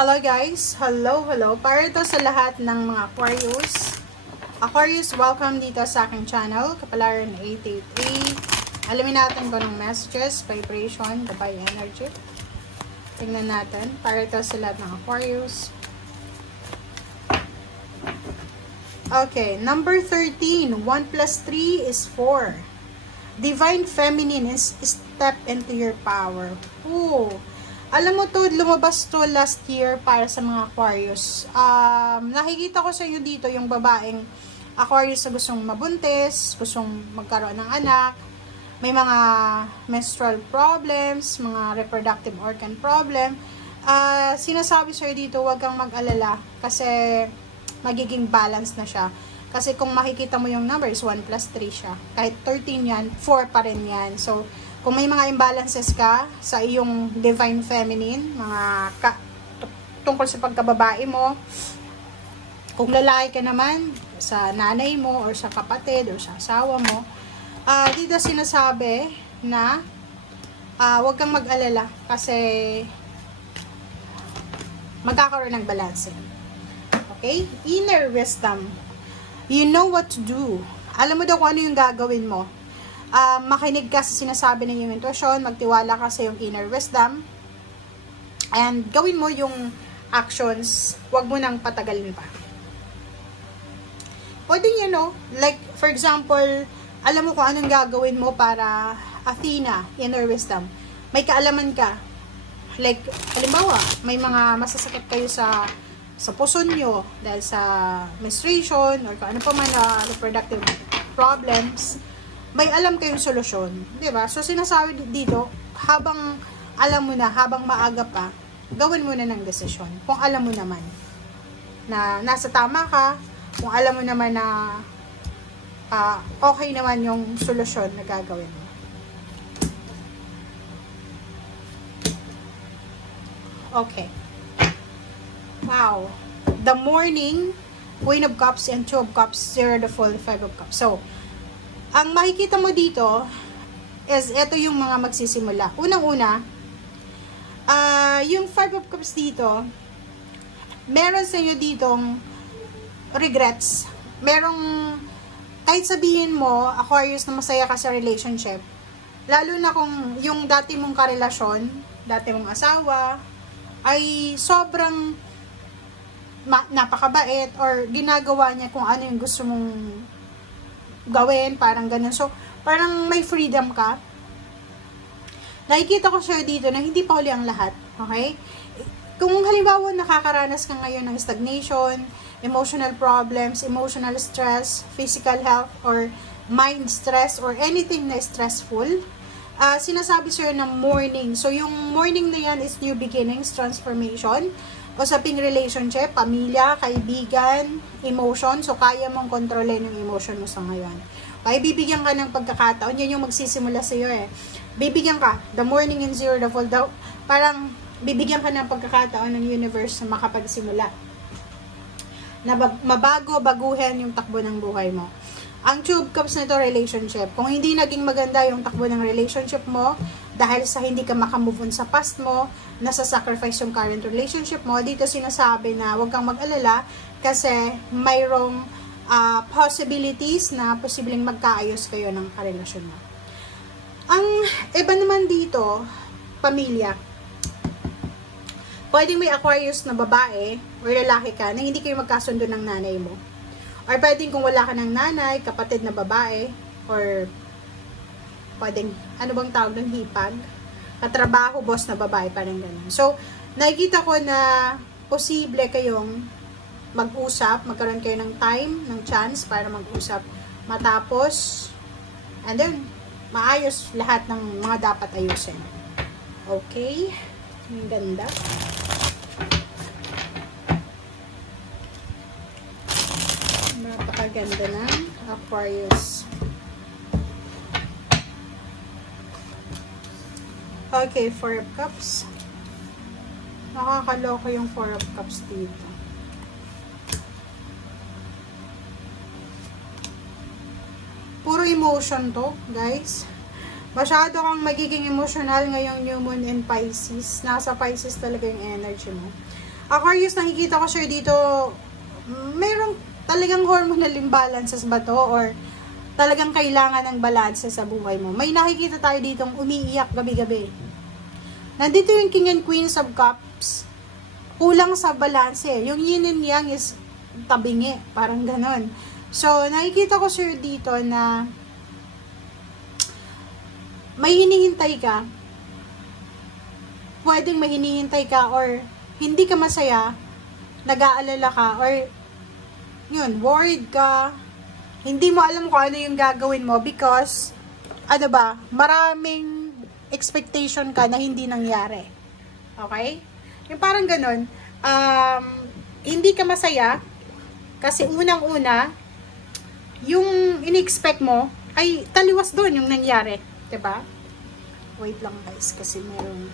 Hello guys! Hello! Para ito sa lahat ng mga Aquarius. Aquarius, welcome dito sa aking channel, Kapalaran 888. Alamin natin kung anong messages, vibration, gabay energy. Tingnan natin. Para ito sa lahat ng Aquarius. Okay, number 13. 1 plus 3 is 4. Divine Feminine is step into your power. Ooh. Alam mo to, lumabas to last year para sa mga Aquarius. Nakikita ko sa inyo dito yung babaeng Aquarius na gustong mabuntis, gustong magkaroon ng anak, may mga menstrual problems, mga reproductive organ problem. Sinasabi sa'yo dito, huwag kang mag-alala kasi magiging balance na siya. Kasi kung makikita mo yung numbers, 1 plus 3 siya. Kahit 13 yan, 4 pa rin yan. So, kung may mga imbalances ka sa iyong divine feminine, tungkol sa pagkababae mo, kung lalaki ka naman, sa nanay mo, or sa kapatid, or sa asawa mo, dito sinasabi na huwag kang mag-alala kasi magkakaroon ng balance. Okay? Inner wisdom. You know what to do. Alam mo daw kung ano yung gagawin mo. Makinig ka sa sinasabi ng iyong intuition, magtiwala ka sa iyong inner wisdom, and gawin mo yung actions, wag mo nang patagalin pa. Pwede yun, no? Like, for example, alam mo kung anong gagawin mo para Athena, inner wisdom. May kaalaman ka. Like, halimbawa, may mga masasakit kayo sa puso nyo dahil sa menstruation or kung ano pa man na reproductive problems, may alam kayong solusyon, di ba? So, sinasabi dito, habang alam mo na, habang maaga pa, gawin mo na ng desisyon. Kung alam mo naman na nasa tama ka, kung alam mo naman na okay naman yung solusyon na gagawin mo. Okay. Wow. The morning, Queen of Cups and Two of Cups, 0 the Fool, 5 of Cups. So, ang makikita mo dito is ito yung mga magsisimula. Unang-una, yung 5 of Cups dito, meron sa inyo ditong regrets. Merong, kahit sabihin mo, Aquarius, na masaya ka sa relationship, lalo na kung yung dati mong karelasyon, dati mong asawa, ay sobrang napakabait or ginagawa niya kung ano yung gusto mong gawin, parang ganun. So, parang may freedom ka. Nakikita ko sa'yo dito na hindi pa huli ang lahat. Okay? Kung halimbawa nakakaranas ka ngayon ng stagnation, emotional problems, emotional stress, physical health, or mind stress, or anything na stressful, sinasabi sa'yo ng morning. So, yung morning na yan is new beginnings, transformation, usaping relationship, pamilya, kaibigan, emotion. So, kaya mong kontrolin yung emotion mo sa ngayon. Kaya bibigyan ka ng pagkakataon. Yan yung magsisimula sa iyo eh. Bibigyan ka. The morning and 0 the fall. Parang bibigyan ka ng pagkakataon ng universe na makapagsimula. Na baguhin yung takbo ng buhay mo. Ang Two of Cups na ito, relationship. Kung hindi naging maganda yung takbo ng relationship mo, dahil sa hindi ka makamove on sa past mo, nasa-sacrifice yung current relationship mo, dito sinasabi na huwag kang mag-alala kasi mayroong possibilities na posibleng magkaayos kayo ng karelasyon mo. Ang iba naman dito, pamilya. Pwedeng may Aquarius na babae o lalaki ka na hindi kayo magkasundo ng nanay mo. Or pwedeng kung wala ka ng nanay, kapatid na babae, or pwedeng, ano bang tawag ng hipag? Katrabaho, boss na babae, parang ganun. So, nakikita ko na posible kayong mag-usap, magkaroon kayo ng time, ng chance para mag-usap matapos, and then, maayos lahat ng mga dapat ayusin. Okay? Ang ganda. Napakaganda ng Aquarius. Okay, 4 of Cups. Nakakaloko yung 4 of Cups dito. Puro emotion to, guys. Masyado kang magiging emotional ngayong new moon in Pisces. Nasa Pisces talaga yung energy mo. Aquarius, nakikita ko sir dito, merong talagang hormonal imbalances ba to? Or talagang kailangan ng balance sa buhay mo? May nakikita tayo ditong umiiyak gabi-gabi. Nandito yung King and Queens of Cups. Kulang sa balance. Yung yin and yang is tabingi. Parang ganon. So, nakikita ko sir dito na may hinihintay ka. Pwedeng may hinihintay ka or hindi ka masaya, nag-aalala ka, or yun, worried ka, hindi mo alam kung ano yung gagawin mo because, ano ba, maraming expectation ka na hindi nangyari. Okay? Yung parang ganun, hindi ka masaya kasi unang-una, yung in-expect mo ay taliwas doon yung nangyari. Diba? Wait lang guys, kasi meron,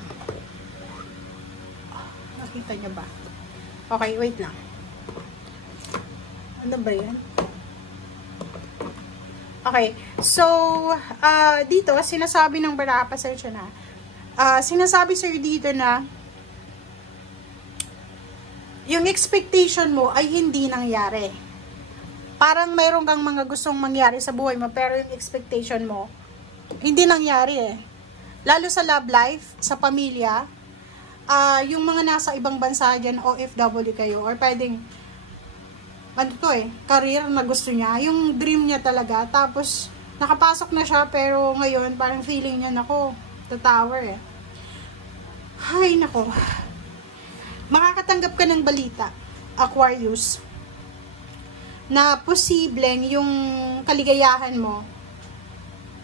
nakita niyo ba? Okay, wait lang. Ano ba yan? Okay, so, dito, sinasabi ng Barapa, pasensya na. Sinasabi sir dito na, yung expectation mo ay hindi nangyari. Parang mayroon kang mga gustong mangyari sa buhay mo, pero yung expectation mo, hindi nangyari eh. Lalo sa love life, sa pamilya, yung mga nasa ibang bansa dyan, OFW kayo, or pwedeng, ano to eh, career na gusto niya, yung dream niya talaga, tapos, nakapasok na siya, pero ngayon, parang feeling niya, nako, the tower eh. Ay, nako. Makakatanggap ka ng balita, Aquarius, na posibleng yung kaligayahan mo,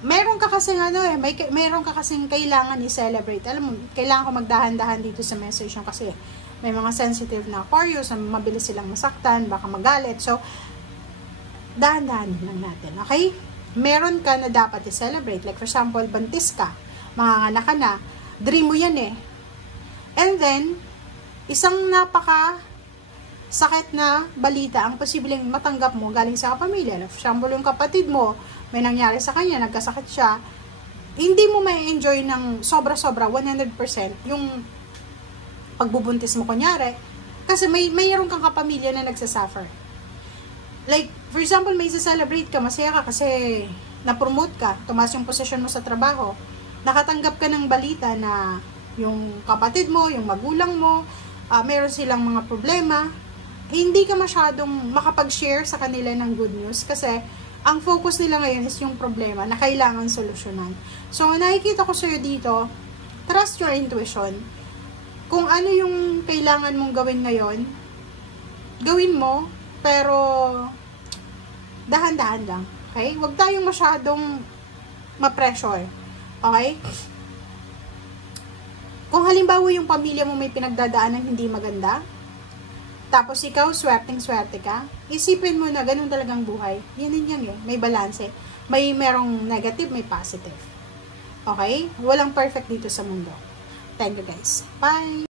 meron ka kasing ano eh, meron ka kasing kailangan i-celebrate. Alam mo, kailangan ko magdahan-dahan dito sa message yung kasi may mga sensitive na Aquarius, mabilis silang masaktan, baka magalit. So, dahan-dahan lang natin, okay? Meron ka na dapat i-celebrate. Like for example, bantis ka, manganganak ka na, dream mo yan eh. And then, isang napaka sakit na balita ang posibleng matanggap mo galing sa pamilya. Like for example, yung kapatid mo, may nangyari sa kanya, nagkasakit siya, hindi mo may enjoy ng sobra-sobra, 100% yung pagbubuntis mo kunyari, kasi mayroon kang kapamilya na nagsasuffer. Like, for example, may isa-celebrate ka, masaya ka kasi na-promote ka, tumaas yung posisyon mo sa trabaho, nakatanggap ka ng balita na yung kapatid mo, yung magulang mo, meron silang mga problema, hindi ka masyadong makapag-share sa kanila ng good news kasi ang focus nila ngayon is yung problema na kailangan solusyonan. So, nakikita ko sa'yo dito, trust your intuition. Kung ano yung kailangan mong gawin ngayon, gawin mo, pero dahan-dahan lang. Okay? Huwag tayong masyadong ma-pressure. Okay? Kung halimbawa yung pamilya mo may pinagdadaanan hindi maganda, tapos ikaw, swerteng-swerte ka, isipin mo na ganun talagang buhay. Yan yan eh. May balanse. May merong negative, may positive. Okay? Walang perfect dito sa mundo. Thank you guys. Bye!